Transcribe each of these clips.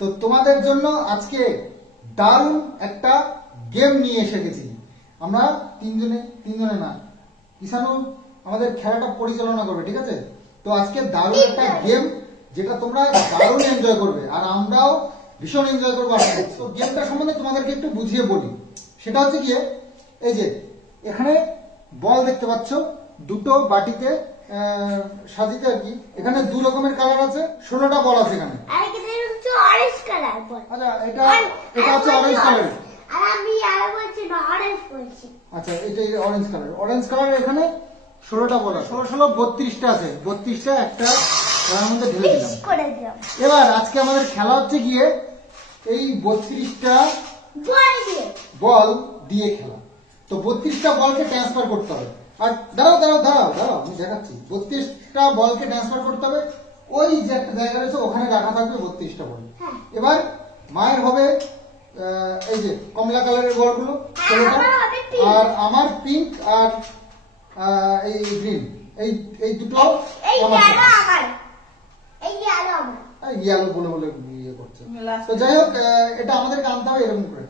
তো তোমাদের জন্য আজকে দারুণ একটা গেম নিয়ে এসে গেছি। আমরা তিনজনে না, ঈশানও আমাদের খেলাটা পরিচালনা করবে, ঠিক আছে? তো আজকে দারুণ একটা গেম যেটা তোমরা দারুণ এনজয় করবে, আর আমরাও ভীষণ এনজয় করবো। তো গেমটা সম্বন্ধে তোমাদেরকে একটু বুঝিয়ে বলি। সেটা হচ্ছে গিয়ে এই যে এখানে বল দেখতে পাচ্ছ, দুটো বাটিতে সাজিতে আর কি। এখানে দু রকমের কালার আছে, 16টা বল আছে এখানে। আচ্ছা, এটা হচ্ছে অরেঞ্জ কালার। আচ্ছা, এটা অরেঞ্জ কালার। অরেঞ্জ কালার এখানে 16টা বল আছে, 16 32টা আছে। 32টা একটা খেলার মধ্যে ঢেলে দিলাম। এবার আজকে আমাদের খেলা হচ্ছে গিয়ে এই 32টা বল দিয়ে খেলা। তো 32টা বলকে ট্রান্সফার করতে হবে। আর দাঁড়াও আমি দেখাচ্ছি। 32টা বলকে ট্রান্সফার করতে হবে। ওই যে একটা জায়গা রয়েছে ওখানে রাখা থাকবে 32টা বল। এবার মায়ের হবে এই যে কমলা কালারের বলগুলো, আর আমার পিঙ্ক আর এই গ্রিন, এই দুটো ইয়েলো বলে ইয়ে করছে। তো যাই হোক, এটা আমাদেরকে আনতে হবে এরকম করে,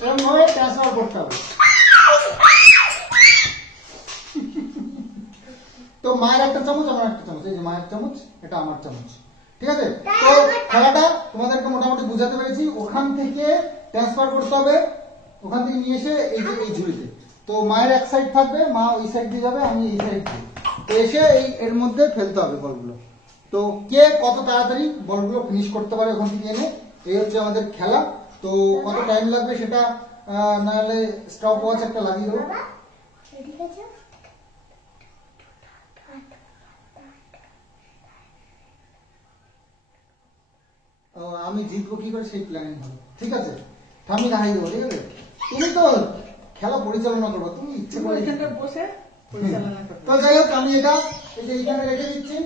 এরকম ভাবে ট্রান্সফার করতে হবে। তো মায়ের একটা চামচ, আমার একটা চামচ, এই যে মায়ের চামচ, এটা আমার চামচ, ঠিক আছে? তো খেলাটা তোমাদেরকে মোটামুটি বুঝাতে পেরেছি। ওখান থেকে ট্রান্সফার করতে হবে, ওখান থেকে নিয়ে এসে এই যে এই ঝুড়িতে। তো মায়ের এক সাইড থাকবে, মা ওই সাইড দিয়ে যাবে, আমি এই সাইড দিয়ে। তো এসে এর মধ্যে ফেলতে হবে বলগুলো। তো কে কত তাড়াতাড়ি বলগুলো ফিনিশ করতে পারে ওখান থেকে এনে, এই হচ্ছে আমাদের খেলা। তো কত টাইম লাগবে সেটা নাহলে স্টপ ওয়াচ একটা লাগিয়ে দেবো। আমি জিতবো কি করে সেই প্ল্যানিং হবে, ঠিক আছে? আমি দেখাই দেবো, ঠিক আছে? তুমি তো খেলা পরিচালনা করবো, তুমি ইচ্ছে করে বসে পরিচালনা করবে। তো যাই হোক, আমি এটা এইখানে রেখে দিচ্ছি।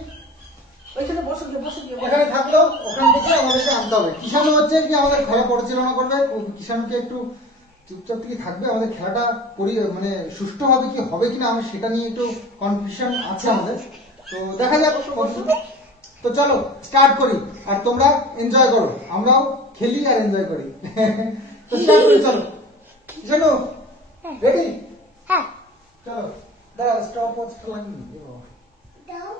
এখানে থাকলো, ওখান থেকে আমাদেরকে আনতে হবে। কিষানু হচ্ছে কি আমাদের খেলা পরিচালনা করবে। কিষানুকে একটু চুপচাপ থেকে থাকবে। আমাদের খেলাটা মানে সুষ্ঠু হবে কি হবে কিনা, আমি সেটা নিয়ে একটু কনফিউশন আছে আমাদের। তো দেখা যাক। তো চলো স্টার্ট করি, আর তোমরা এনজয় করো, আমরাও খেলি আর এনজয় করি। তো স্টার্ট করি, চলো। জানো রেডি? হ্যাঁ, চলো। দাঁড়াও, স্টপ ওয়াচ লাগিয়ে দাও।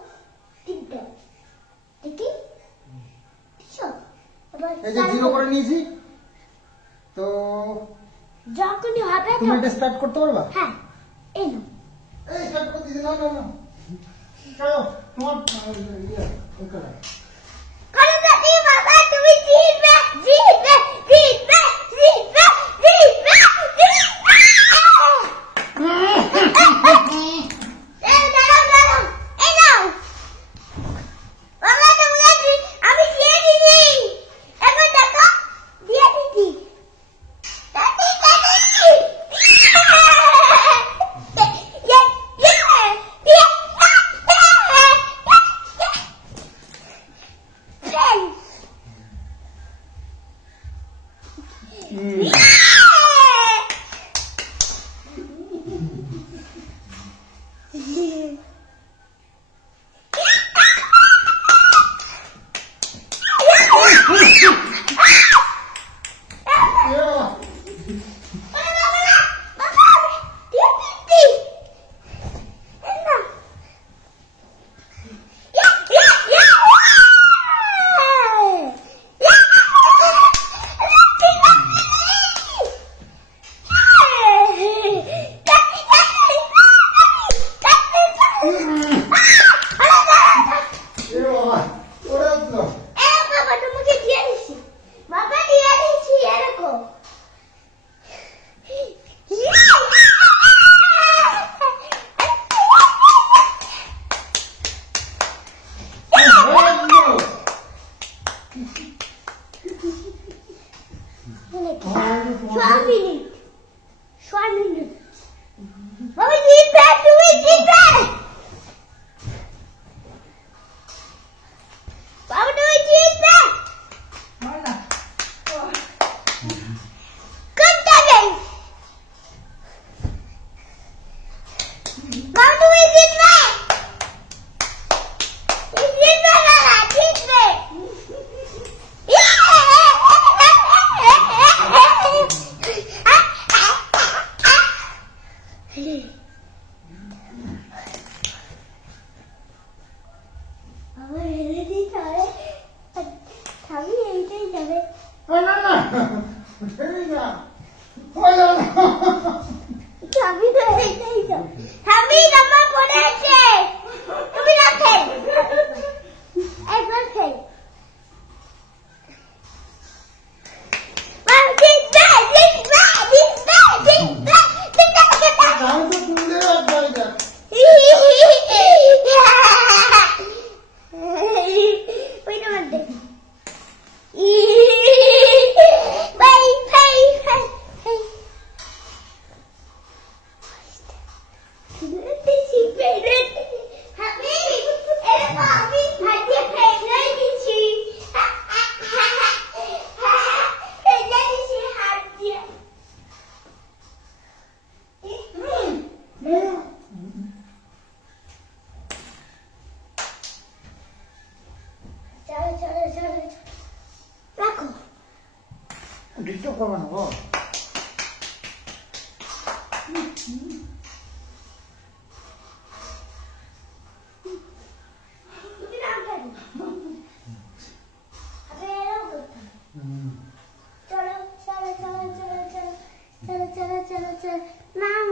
এই যে 0 করে নিয়েছি। তো যখনই হবে তুমি এটা স্টার্ট করতে পারবা? হ্যাঁ, এই নাও। এই স্টার্ট করে দিছি। না চলো, তোমার বাবা, তুমি জিতবে। আমার হেরে যাবে আমি এইটাই যাবে না না ছেড়ে না হয় না আমি তো এইটাই যাবে আমি আমার পড়ে আছে তুমি রাখে একবার খেয়ে আমি তো তুলে রাখবো এটা Wait a minute. Hey, hey, hey, hey. রাখো ডিস্টার্ব করবে না গো তুমি নাম জানি আরে এরকম করতে চলো চলো চলো চলো চলো চলো চলো চলো চলো নাম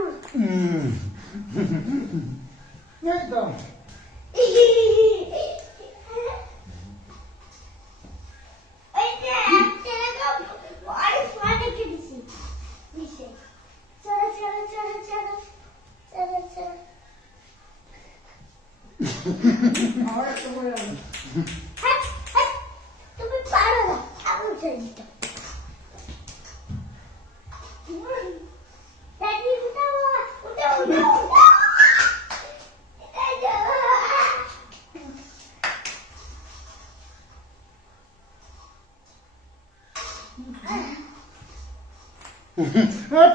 একদম তুমি পারো না আমি চাই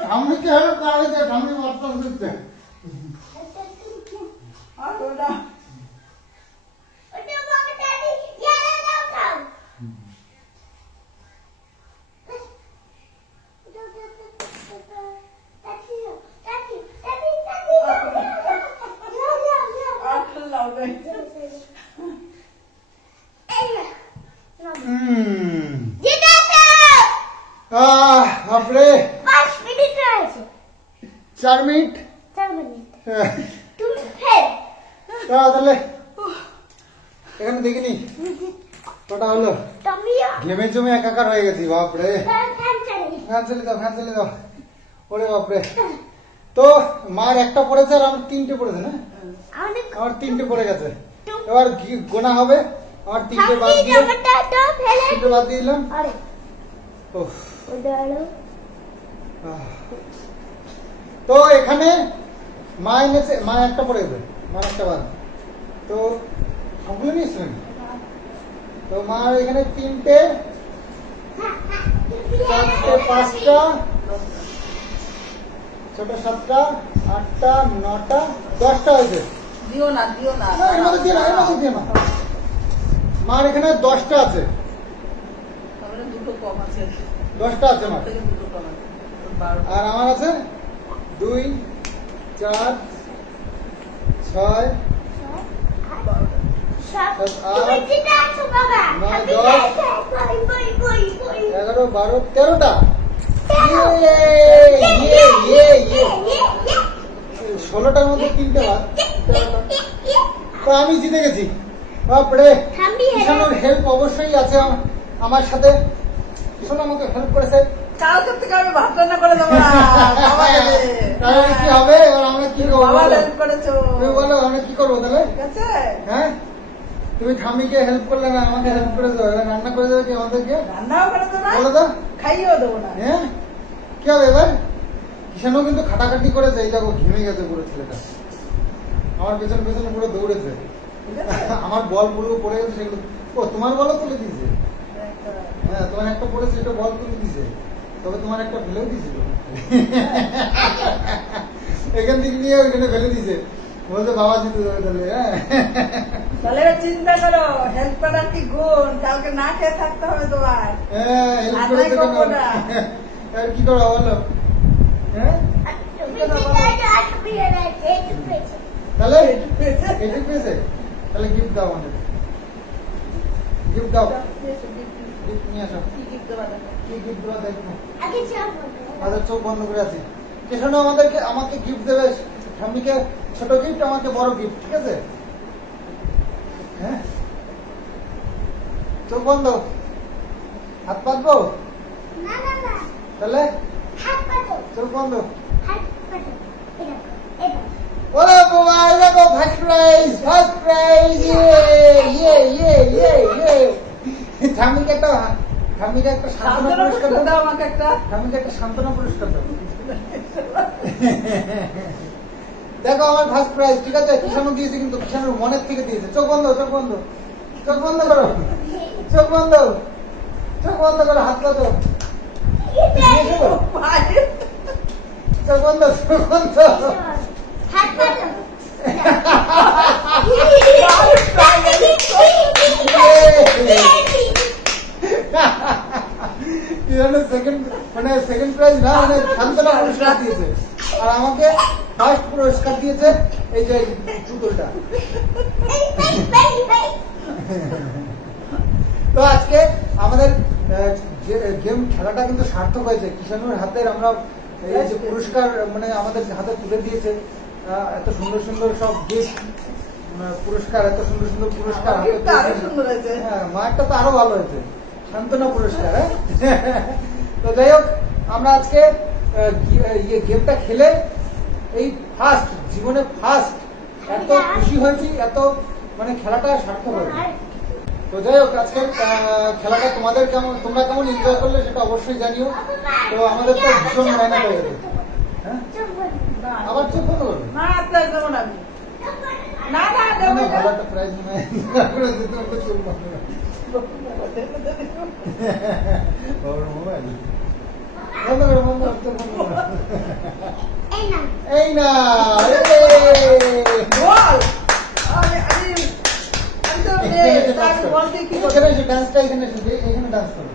ঠাম্মিকে হলো কাছে ঠাম্মি মারতাম দিতে বাপরে 5 মিনিট রয়েছে 4 মিনিট 4 মিনিট তুমি ফের তাহলে এখানে দেখিনি ওটা হলো তুমিও ঘেমে জমে একাকার হয়ে গেছি বাপরে ফ্যান চালিয়ে ফ্যান চলে দাও ওরে বাপরে তো মার একটা পড়েছে আর আমার 3টে পড়েছে না আমাদের আমার 3টে পড়ে গেছে এবার গোনা হবে আমার 3টে বাদ দিয়ে জামাটা তো ফেলে 3টে বাদ দিয়ে দিলাম আরে ওহ ওদালো তো এখানে মা এনেছে মা একটা পড়ে গেছে মা একটা বাদ তো সবগুলো নিয়েছিলেন তো মা এখানে 3টে 4টে 5টা ছোট 7টা 8টা 9টা 10টা হয়েছে দিও না না, এর মধ্যে দিয়ে না, এর মধ্যে দিয়ে না। মার এখানে 10টা আছে তাহলে দুটো কম আছে 10টা আছে মার থেকে দুটো কম আছে 12 আর আমার আছে 2 4 6 সব আর তুমি যেটা আছো বাবা নয়, আমি 10 বই 11 12 13টা ইয়ে, ইয়ে, ইয়ে, ইয়ে। 16টার মধ্যে 3টে বাদ তো আমি জিতে গেছি বাপরে কিষানোর হেল্প অবশ্যই আছে আমার সাথে কিষান আমাকে হেল্প করেছে কালকে থেকে আমি ভাত রান্না করে দেবো না বাবা দেবে। তাহলে কি হবে এবার আমরা কি করবো বাবা বলো? হেল্প করেছো তুমি বলো আমরা কি করবো তাহলে ঠিক আছে হ্যাঁ তুমি ঠামিকে হেল্প করলে না আমাকে হেল্প করে দেবো এবার রান্না করে দেবে কি আমাদেরকে রান্নাও করে দেবো না বলো তো খাইয়েও দেবো না হ্যাঁ কি হবে এবার কিষানও কিন্তু খাটাখাটি করেছে এই দেখো ঘেমে গেছে পুরো ছেলেটা আমার পেছনে পেছনে পুরো দৌড়েছে ঠিক আছে আমার বল পুরো পড়ে গেছে সেগুলো ও তোমার বলও তুলে দিয়েছে একটা হ্যাঁ তোমার একটা পড়েছে এটা বল তুলে দিয়েছে তবে তোমার একটা ফেলেও দিয়েছিল এখান থেকে নিয়ে ওইখানে ফেলে দিয়েছে বলতে বাবা জিতে যাবে তাহলে হ্যাঁ তাহলে এবার চিন্তা করো হেল্প করার কি গুণ কালকে না খেয়ে থাকতে হবে তোমার হ্যাঁ হেল্প আর করে নাই দেবে করবো না। আর কি করো বলো হ্যাঁ তুমি যেটা আছো তাহলে এটি পেয়েছে, তাহলে গিফট দাও আমাদের, গিফট দাও, গিফট নিয়ে আসো। কি gift দেওয়া যাবে? কি গিফট দেওয়া দেখবো, আমাদের চোখ বন্ধ করে আছি। কেশানো আমাকে গিফট দেবে, ঠাম্মিকে ছোট গিফট, আমাকে বড় গিফট, ঠিক আছে? হ্যাঁ, চোখ বন্ধ, হাত পাতবো, তাহলে চোখ বন্ধ। ওরে বাবা, দেখো ফার্স্ট প্রাইজ, ফার্স্ট প্রাইজ, ঠাম্মিকে একটা সান্ত্বনা সান্ত্বনা পুরস্কার পুরস্কার দাও, দাও আমাকে একটা। ঠাম্মিকে একটা সান্ত্বনা পুরস্কার দাও। দেখো আমার ফার্স্ট প্রাইজ, ঠিক আছে? কিষানু দিয়েছে, কিন্তু কিষানুর মনের থেকে দিয়েছে। চোখ বন্ধ, চোখ বন্ধ, চোখ বন্ধ করো, চোখ বন্ধ, চোখ বন্ধ করো, হাত পাতো, চোখ বন্ধ, চোখ বন্ধ। সেকেন্ড প্রাইজ না, মানে সান্ত্বনা পুরস্কার দিয়েছে, আর আমাকে ফার্স্ট পুরস্কার দিয়েছে এই যে জুতোটা। তো আজকে আমাদের গেম খেলাটা কিন্তু সার্থক হয়েছে। কিষানুর হাতের আমরা এই যে পুরস্কার মানে আমাদের হাতে তুলে দিয়েছে, এত সুন্দর সুন্দর সব গিফট, পুরস্কার, এত সুন্দর সুন্দর পুরস্কার হাতে Gift টা আরো দিয়েছে। সুন্দর হয়েছে। হ্যাঁ, মায়েরটা তো আরো ভালো হয়েছে, সান্ত্বনা পুরস্কার। হ্যাঁ, তো যাই হোক, আমরা আজকে গেমটা খেলে এই ফার্স্ট, জীবনে ফার্স্ট এত খুশি হয়েছি, এত মানে খেলাটা সার্থক হয়েছে। তো যাই হোক, আজকের খেলাটা তোমাদের কেমন, তোমরা কেমন এনজয় করলে সেটা অবশ্যই জানিও। তো আমাদের তো ভীষণ মেহনত হয়ে গেছে। হ্যাঁ, না, আবার চোখ বন্ধ করবে, না, প্রাইজ দেবো না আমি। না, না, দেবো না। ভালো একটা প্রাইজ মনে হয় তোমাকে চোখ বন্ধ করে। ওর মোবাইল বন্ধ করো, বন্ধ করো, চোখ বন্ধ করো। এই না, বল। আমি তো মেয়ে, আমি বল দিয়ে কি করবো? এখানে এসে ডান্সটা, এখানে ডান্স করো।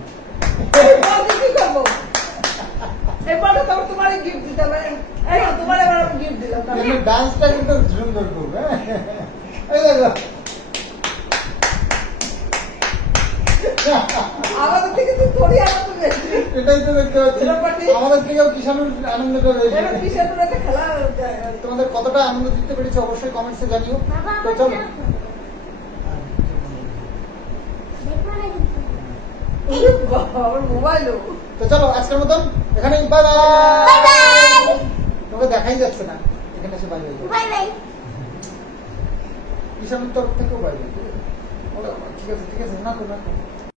বল দিয়ে কি করবো? এই বলটা তো তোমার গিফট দিতে হবে। এই না, তোমার এবার আমি গিফট দিলাম। এখানে ডান্সটা কিন্তু সুন্দর করবে। এই দেখো, আমাদের থেকে তো থোড়ি আনন্দ বেশি। এটাই তো দেখতে পাচ্ছি, আমাদের থেকেও কিষানুর আনন্দটা বেশি। এবার কিসের জন্য একটা খেলা যায়? তোমাদের কতটা আনন্দ দিতে পেরেছে অবশ্যই কমেন্টসে জানিও। তো চলো, আমার মোবাইলও। তো চলো আজকের মতন এখানেই বাই বাই। তোকে দেখাই যাচ্ছে না, এখানে এসে বাই বাই। কিষানুর তরফ থেকেও বাই বাই। ঠিক আছে, ঠিক আছে, না তো, না তো।